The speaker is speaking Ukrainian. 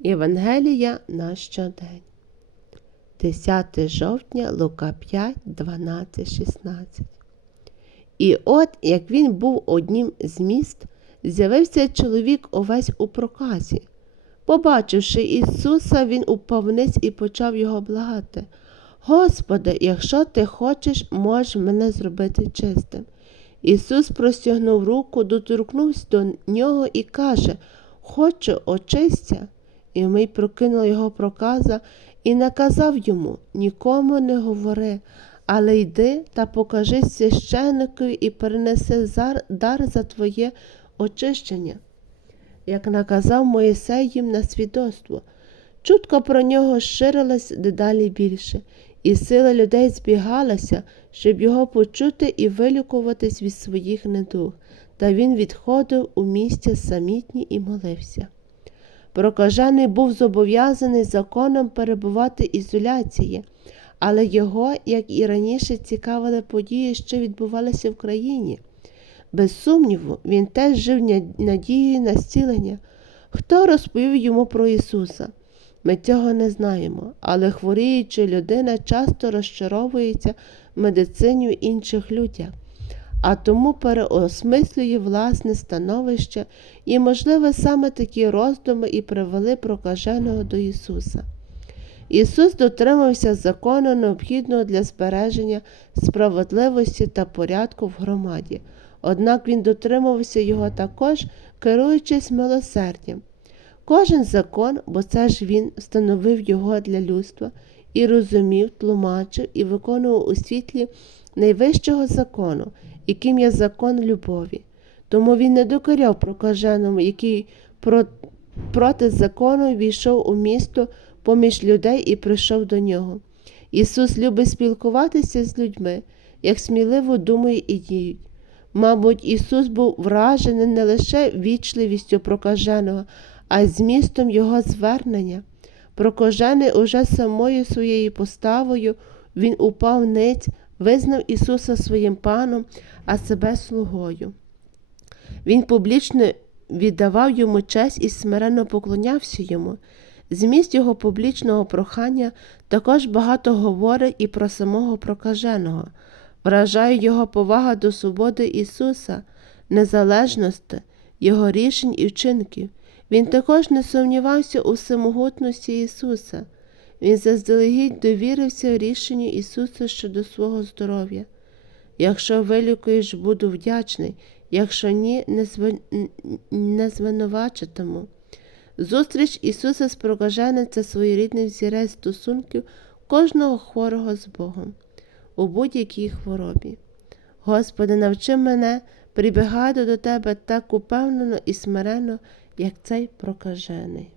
Євангелія на щодень. 10 жовтня Лука 5, 12, 16. І от, як він був однім з міст, з'явився чоловік увесь у проказі. Побачивши Ісуса, він упав вниз і почав його благати. Господи, якщо ти хочеш, можеш мене зробити чистим. Ісус простягнув руку, доторкнувся до нього і каже Хочу, очисться. І вмий прокинув його проказа і наказав йому нікому не говори, але йди та покажи священникові і перенеси дар за твоє очищення, як наказав Моїсей їм на свідоцтво. Чутка про нього ширилась дедалі більше, і сила людей збігалася, щоб його почути і вилікуватись від своїх недуг. Та він відходив у місця самітні і молився. Прокажений був зобов'язаний законом перебувати в ізоляції, але його, як і раніше, цікавили події, що відбувалися в країні. Без сумніву, він теж жив надією на зцілення. Хто розповів йому про Ісуса? Ми цього не знаємо, але хворіюча людина часто розчаровується в медицині інших людях, а тому переосмислює власне становище, і, можливо, саме такі роздуми і привели прокаженого до Ісуса. Ісус дотримався закону, необхідного для збереження справедливості та порядку в громаді. Однак він дотримувався його також, керуючись милосердям. Кожен закон, бо це ж він встановив його для людства, і розумів, тлумачив і виконував у світлі найвищого закону, яким є закон любові. Тому він не докоряв прокаженому, який про- проти закону війшов у місто поміж людей і прийшов до нього. Ісус любить спілкуватися з людьми, як сміливо думає і діють. Мабуть, Ісус був вражений не лише вічливістю прокаженого, а й змістом Його звернення. Прокажений уже самою своєю поставою, він упав ниць, визнав Ісуса своїм паном, а себе слугою. Він публічно віддавав йому честь і смиренно поклонявся йому. Зміст його публічного прохання також багато говорить і про самого прокаженого, вражає його повага до свободи Ісуса, незалежності, Його рішень і вчинків. Він також не сумнівався у всемогутності Ісуса. Він заздалегідь довірився рішенню Ісуса щодо свого здоров'я. Якщо вилікуєш, буду вдячний, якщо ні, не, звин... не звинувачитиму. Зустріч Ісуса з прокаженим це своєрідний взірець стосунків кожного хворого з Богом у будь-якій хворобі. Господи, навчи мене прибігати до Тебе так упевнено і смиренно, як цей прокажений.